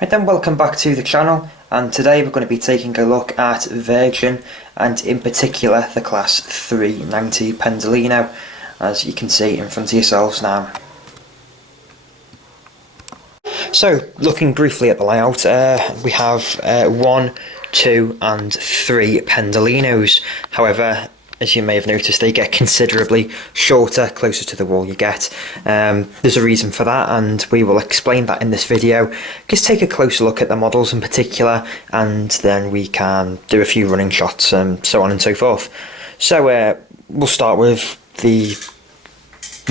Right then, welcome back to the channel, and today we're going to be taking a look at Virgin and in particular the Class 390 Pendolino, as you can see in front of yourselves now. So, looking briefly at the layout, we have 1, 2 and 3 Pendolinos. However, as you may have noticed, they get considerably shorter closer to the wall you get. There's a reason for that, and we will explain that in this video. Just take a closer look at the models in particular, and then we can do a few running shots and so on and so forth. So we'll start with the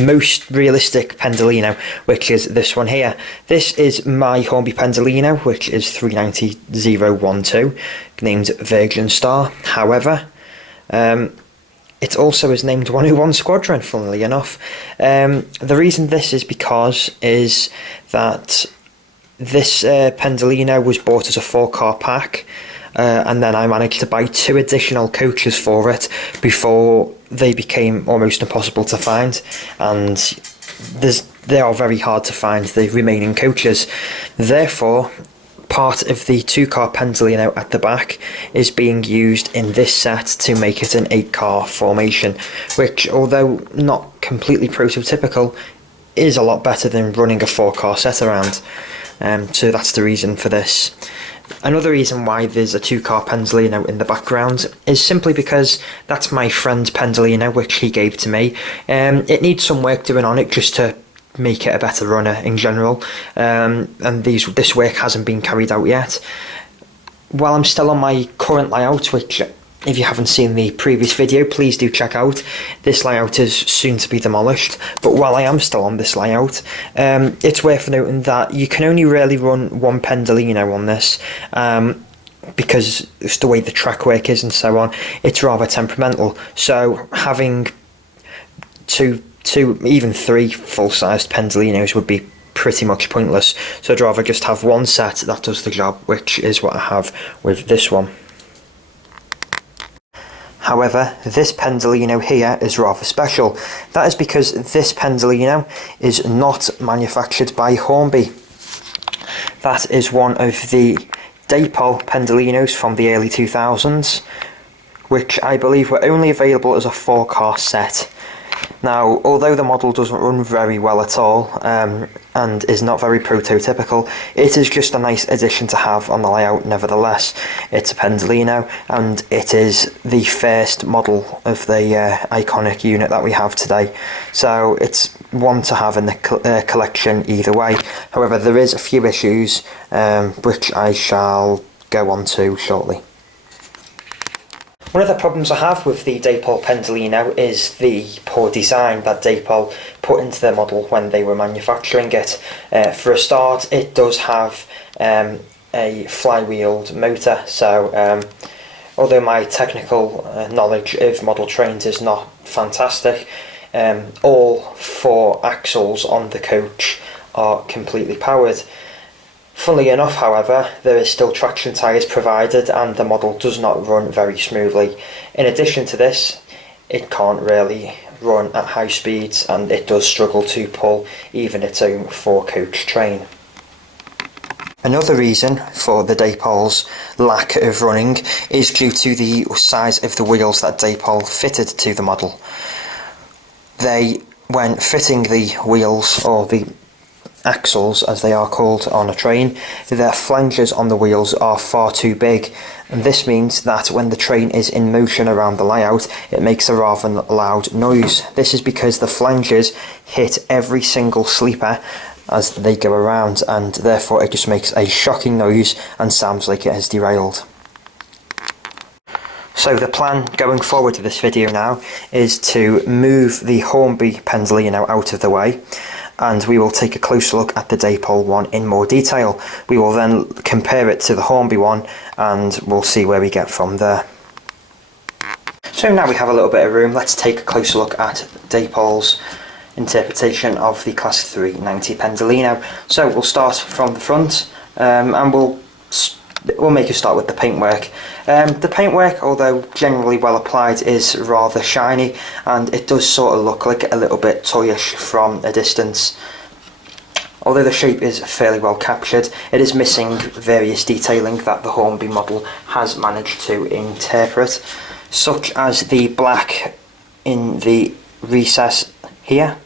most realistic Pendolino, which is this one here. This is my Hornby Pendolino, which is 390012, named Virgin Star. However, it also is named 101 Squadron, funnily enough. The reason this is because that this Pendolino was bought as a 4-car pack, and then I managed to buy 2 additional coaches for it before they became almost impossible to find, and they are very hard to find, the remaining coaches. Therefore, part of the 2-car Pendolino at the back is being used in this set to make it an 8-car formation, which, although not completely prototypical, is a lot better than running a 4-car set around. So that's the reason for this. Another reason why there's a 2-car Pendolino in the background is simply because that's my friend's Pendolino, which he gave to me. It needs some work doing on it just to make it a better runner in general, and this work hasn't been carried out yet. While I'm still on my current layout, which if you haven't seen the previous video, please do check out. This layout is soon to be demolished, but while I am still on this layout, it's worth noting that you can only really run one Pendolino on this, because it's the way the track work is and so on. It's rather temperamental, so having two, even 3 full-sized Pendolinos would be pretty much pointless. So I'd rather just have one set that does the job, which is what I have with this one. However, this Pendolino here is rather special. That is because this Pendolino is not manufactured by Hornby. That is one of the Dapol Pendolinos from the early 2000s, which I believe were only available as a 4-car set. Now, although the model doesn't run very well at all, and is not very prototypical, it is just a nice addition to have on the layout nevertheless. It's a Pendolino, and it is the first model of the iconic unit that we have today, so it's one to have in the collection either way. However, there is a few issues, which I shall go on to shortly. One of the problems I have with the Dapol Pendolino is the poor design that Dapol put into the model when they were manufacturing it. For a start, it does have a flywheeled motor, so although my technical knowledge of model trains is not fantastic, all 4 axles on the coach are completely powered. Funnily enough, however, there is still traction tyres provided, and the model does not run very smoothly. In addition to this, it can't really run at high speeds, and it does struggle to pull even its own 4-coach train. Another reason for the Dapol's lack of running is due to the size of the wheels that Dapol fitted to the model. When fitting the wheels, or the axles as they are called on a train, their flanges on the wheels are far too big, and this means that when the train is in motion around the layout, it makes a rather loud noise. This is because the flanges hit every single sleeper as they go around, and therefore it just makes a shocking noise and sounds like it has derailed. So the plan going forward to this video now is to move the Hornby Pendolino out of the way, and we will take a closer look at the Dapol one in more detail. We will then compare it to the Hornby one, and we'll see where we get from there. So now we have a little bit of room, let's take a closer look at Dapol's interpretation of the Class 390 Pendolino. So we'll start from the front, and we'll make a start with the paintwork. The paintwork, although generally well applied, is rather shiny, and it does sort of look like a little bit toyish from a distance. Although the shape is fairly well captured, it is missing various detailing that the Hornby model has managed to interpret, such as the black in the recess here,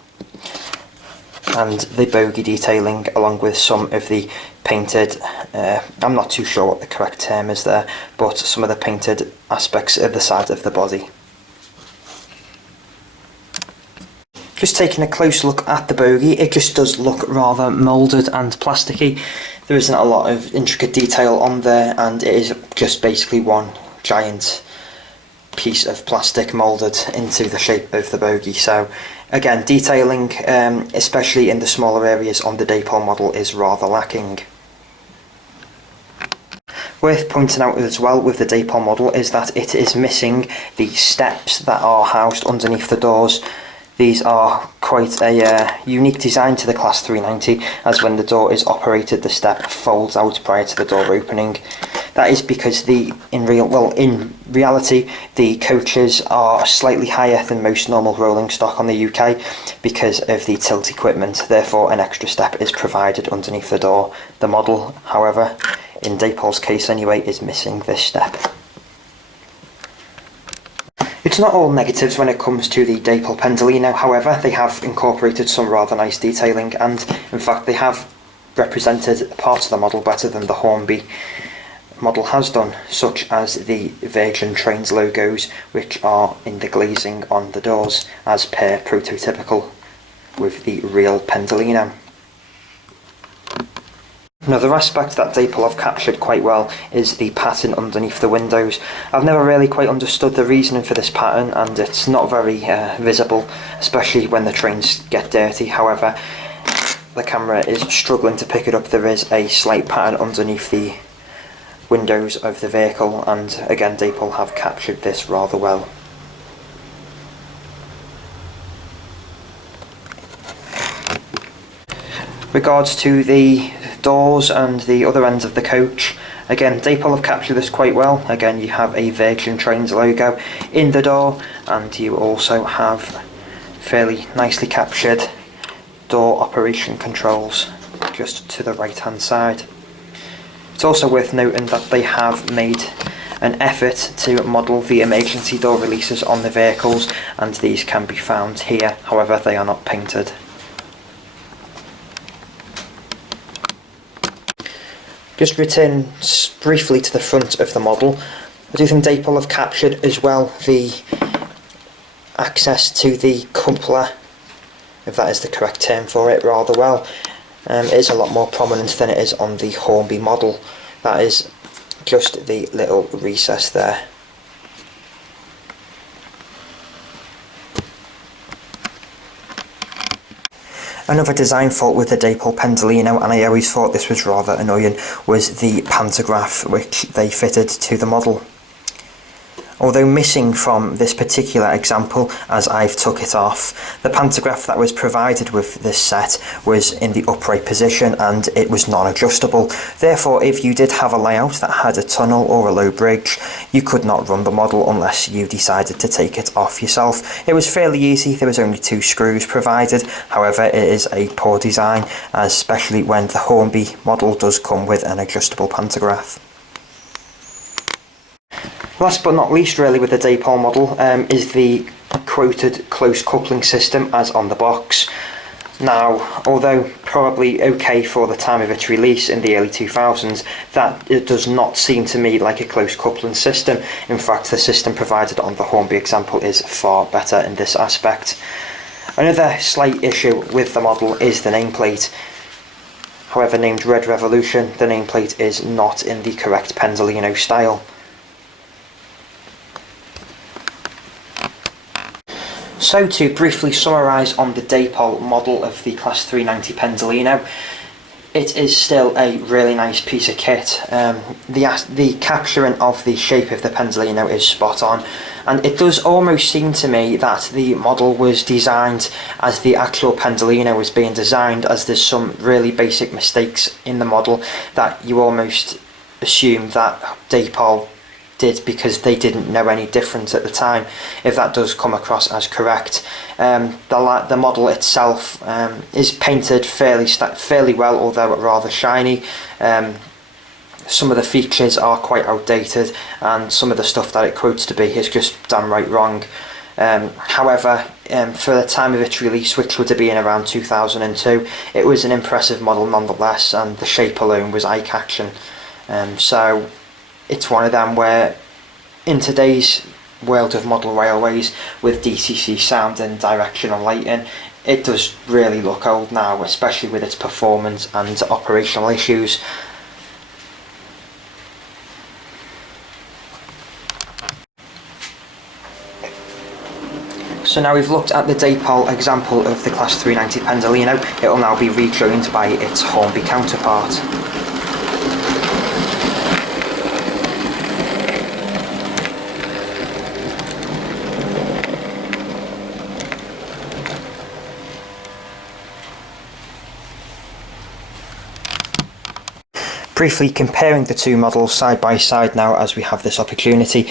and the bogey detailing, along with some of the painted, I'm not too sure what the correct term is there, but some of the painted aspects of the side of the body. Just taking a close look at the bogey, it just does look rather moulded and plasticky. There isn't a lot of intricate detail on there, and it is just basically one giant piece of plastic moulded into the shape of the bogey. So again, detailing, especially in the smaller areas on the Dapol model, is rather lacking. Worth pointing out as well with the Dapol model is that it is missing the steps that are housed underneath the doors. These are quite a unique design to the Class 390, as when the door is operated, the step folds out prior to the door opening. That is because in reality, the coaches are slightly higher than most normal rolling stock on the UK because of the tilt equipment. Therefore, an extra step is provided underneath the door. The model, however, in Dapol's case anyway, is missing this step. It's not all negatives when it comes to the Dapol Pendolino, however, they have incorporated some rather nice detailing, and in fact they have represented parts of the model better than the Hornby model has done, such as the Virgin Trains logos, which are in the glazing on the doors, as per prototypical with the real Pendolino. Another aspect that Dapol have captured quite well is the pattern underneath the windows. I've never really quite understood the reasoning for this pattern, and it's not very visible, especially when the trains get dirty. However, the camera is struggling to pick it up. There is a slight pattern underneath the windows of the vehicle, and again Dapol have captured this rather well. Regards to the doors and the other ends of the coach, again Dapol have captured this quite well. Again, you have a Virgin Trains logo in the door, and you also have fairly nicely captured door operation controls just to the right hand side. It's also worth noting that they have made an effort to model the emergency door releases on the vehicles, and these can be found here. However, they are not painted. Just return briefly to the front of the model, I do think Dapol have captured as well the access to the coupler, if that is the correct term for it, rather well. It is a lot more prominent than it is on the Hornby model. That is just the little recess there. Another design fault with the Dapol Pendolino, and I always thought this was rather annoying, was the pantograph which they fitted to the model. Although missing from this particular example, as I've took it off, the pantograph that was provided with this set was in the upright position and it was non-adjustable. Therefore, if you did have a layout that had a tunnel or a low bridge, you could not run the model unless you decided to take it off yourself. It was fairly easy, there was only 2 screws provided. However, it is a poor design, especially when the Hornby model does come with an adjustable pantograph. Last but not least really with the Dapol model is the quoted close coupling system as on the box. Now, although probably okay for the time of its release in the early 2000s, that it does not seem to me like a close coupling system. In fact, the system provided on the Hornby example is far better in this aspect. Another slight issue with the model is the nameplate. However, named Red Revolution, the nameplate is not in the correct Pendolino style. So to briefly summarise on the Dapol model of the Class 390 Pendolino, it is still a really nice piece of kit. The capturing of the shape of the Pendolino is spot on, and it does almost seem to me that the model was designed as the actual Pendolino was being designed, as there's some really basic mistakes in the model that you almost assume that Dapol did because they didn't know any difference at the time, if that does come across as correct. The model itself is painted fairly well, although rather shiny. Some of the features are quite outdated, and some of the stuff that it quotes to be is just downright wrong. However, for the time of its release, which would have been around 2002, it was an impressive model nonetheless, and the shape alone was eye-catching. So it's one of them where, in today's world of model railways with DCC sound and directional lighting, it does really look old now, especially with its performance and operational issues. So now we've looked at the Dapol example of the Class 390 Pendolino, it will now be rejoined by its Hornby counterpart. Briefly comparing the two models side by side now as we have this opportunity.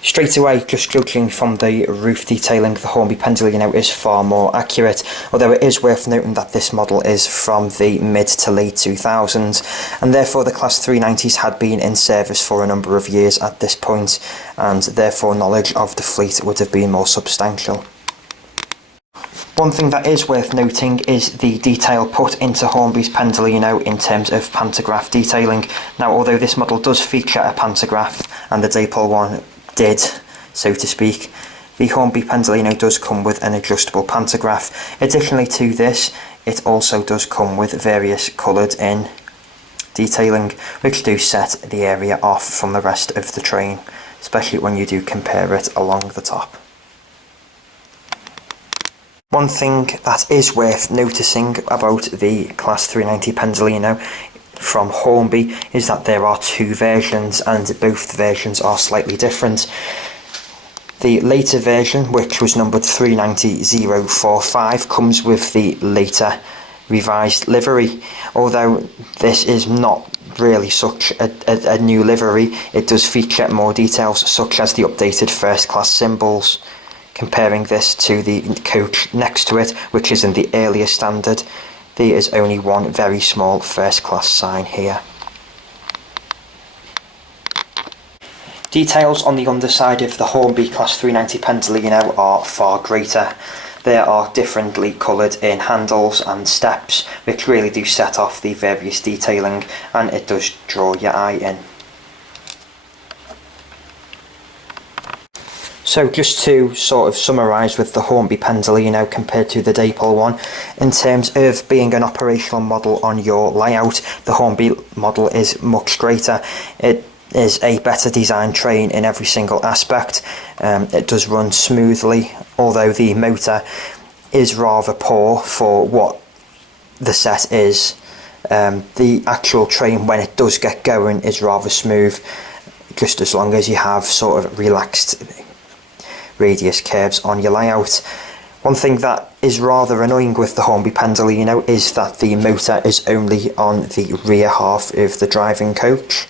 Straight away, just judging from the roof detailing, the Hornby Pendolino is far more accurate, although it is worth noting that this model is from the mid to late 2000s, and therefore the Class 390s had been in service for a number of years at this point, and therefore knowledge of the fleet would have been more substantial. One thing that is worth noting is the detail put into Hornby's Pendolino in terms of pantograph detailing. Now, although this model does feature a pantograph, and the Dapol one did, so to speak, the Hornby Pendolino does come with an adjustable pantograph. Additionally to this, it also does come with various coloured in detailing, which do set the area off from the rest of the train, especially when you do compare it along the top. One thing that is worth noticing about the Class 390 Pendolino from Hornby is that there are two versions, and both versions are slightly different. The later version, which was numbered 390-045, comes with the later revised livery. Although this is not really such a new livery, it does feature more details such as the updated first class symbols. Comparing this to the coach next to it, which is in the earlier standard, there is only one very small first class sign here. Details on the underside of the Hornby Class 390 Pendolino are far greater. There are differently coloured in handles and steps, which really do set off the various detailing, and it does draw your eye in. So just to sort of summarise with the Hornby Pendolino compared to the Dapol one, in terms of being an operational model on your layout, the Hornby model is much greater. It is a better designed train in every single aspect. It does run smoothly, although the motor is rather poor for what the set is. The actual train, when it does get going, is rather smooth, just as long as you have sort of relaxed radius curves on your layout. One thing that is rather annoying with the Hornby Pendolino is that the motor is only on the rear half of the driving coach,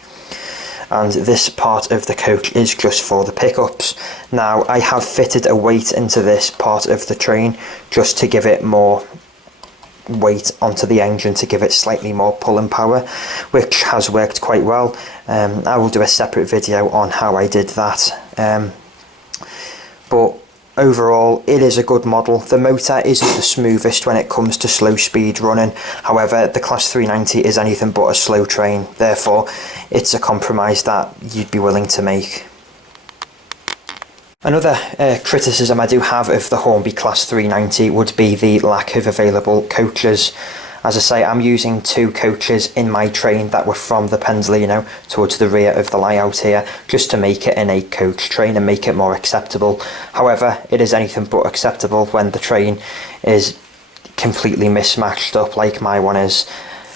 and this part of the coach is just for the pickups. Now, I have fitted a weight into this part of the train just to give it more weight onto the engine, to give it slightly more pulling power, which has worked quite well. I will do a separate video on how I did that. But overall, it is a good model. The motor isn't the smoothest when it comes to slow speed running. However, the Class 390 is anything but a slow train. Therefore, it's a compromise that you'd be willing to make. Another criticism I do have of the Hornby Class 390 would be the lack of available coaches. As I say, I'm using two coaches in my train that were from the Pendolino towards the rear of the layout here, just to make it an 8-coach train and make it more acceptable. However, it is anything but acceptable when the train is completely mismatched up like my one is.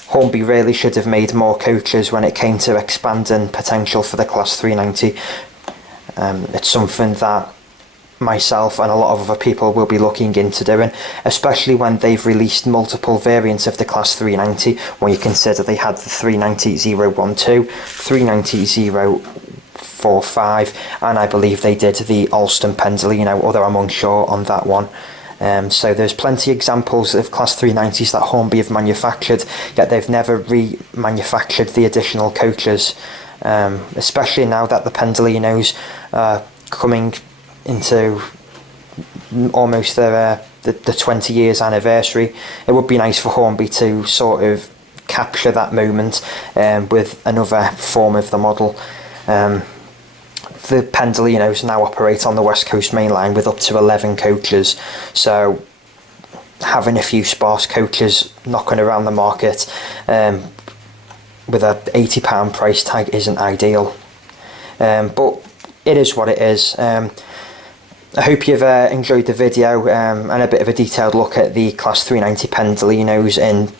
Hornby really should have made more coaches when it came to expanding potential for the Class 390. It's something that myself and a lot of other people will be looking into doing, especially when they've released multiple variants of the Class 390, when you consider they had the 390-012, 390-0 345, and I believe they did the Alston Pendolino, although I'm unsure on that one. So there's plenty of examples of Class 390s that Hornby have manufactured, yet they've never remanufactured the additional coaches, especially now that the Pendolinos are coming into almost the 20 years anniversary. It would be nice for Hornby to sort of capture that moment with another form of the model. The Pendolinos now operate on the West Coast Main Line with up to 11 coaches, so having a few sparse coaches knocking around the market with a £80 price tag isn't ideal, but it is what it is. I hope you've enjoyed the video and a bit of a detailed look at the Class 390 Pendolinos in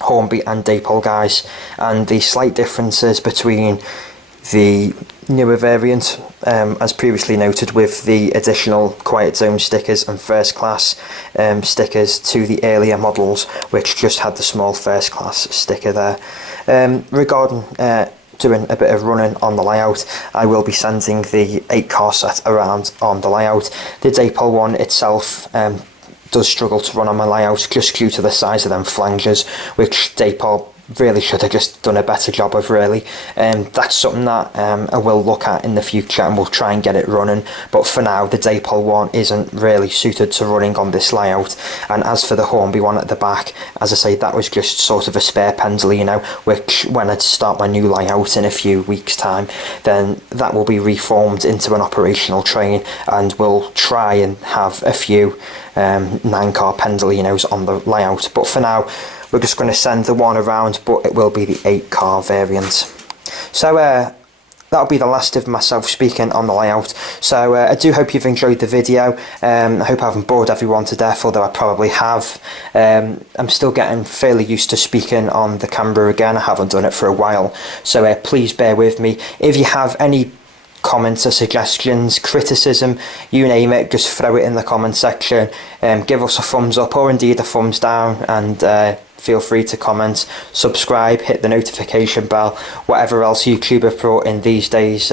Hornby and Dapol, guys, and the slight differences between the newer variant, as previously noted, with the additional quiet zone stickers and first class stickers to the earlier models, which just had the small first class sticker there. Regarding doing a bit of running on the layout, I will be sending the 8-car set around on the layout. The Dapol one itself does struggle to run on my layout just due to the size of them flanges, which Dapol really should have just done a better job of, really. That's something that I will look at in the future, and we'll try and get it running, but for now the Dapol one isn't really suited to running on this layout. And as for the Hornby one at the back, as I say, that was just sort of a spare Pendolino, which when I start my new layout in a few weeks time, then that will be reformed into an operational train, and we'll try and have a few 9-car Pendolinos on the layout. But for now we're just going to send the one around, but it will be the 8-car variant. So that'll be the last of myself speaking on the layout. So I do hope you've enjoyed the video. I hope I haven't bored everyone to death, although I probably have. I'm still getting fairly used to speaking on the camera again. I haven't done it for a while, so please bear with me. If you have any comments or suggestions, criticism, you name it, just throw it in the comment section. Give us a thumbs up or indeed a thumbs down, and feel free to comment, subscribe, hit the notification bell, whatever else YouTube have brought in these days.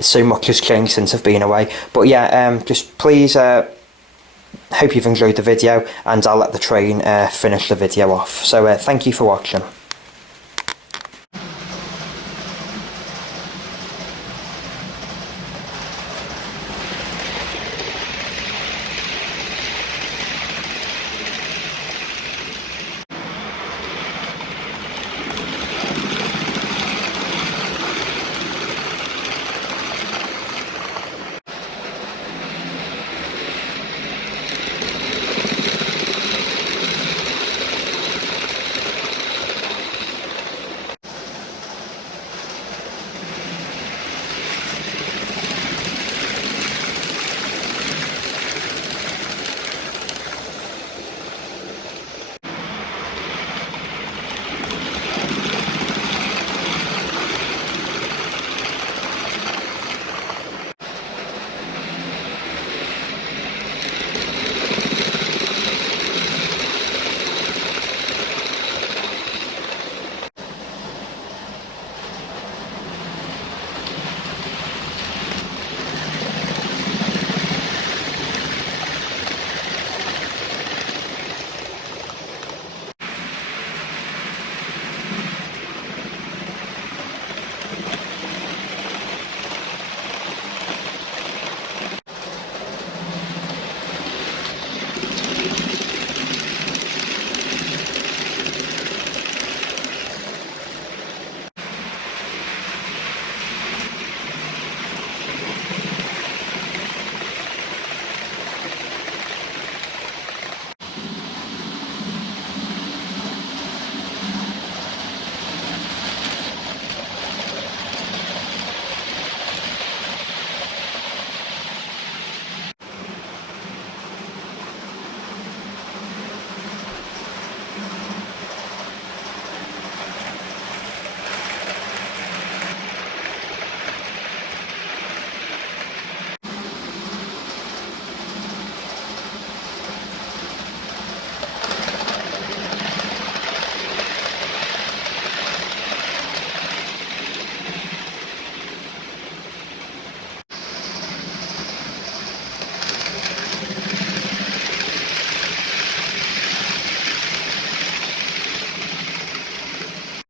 So much has changed since I've been away, but yeah, just please hope you've enjoyed the video, and I'll let the train finish the video off. So thank you for watching.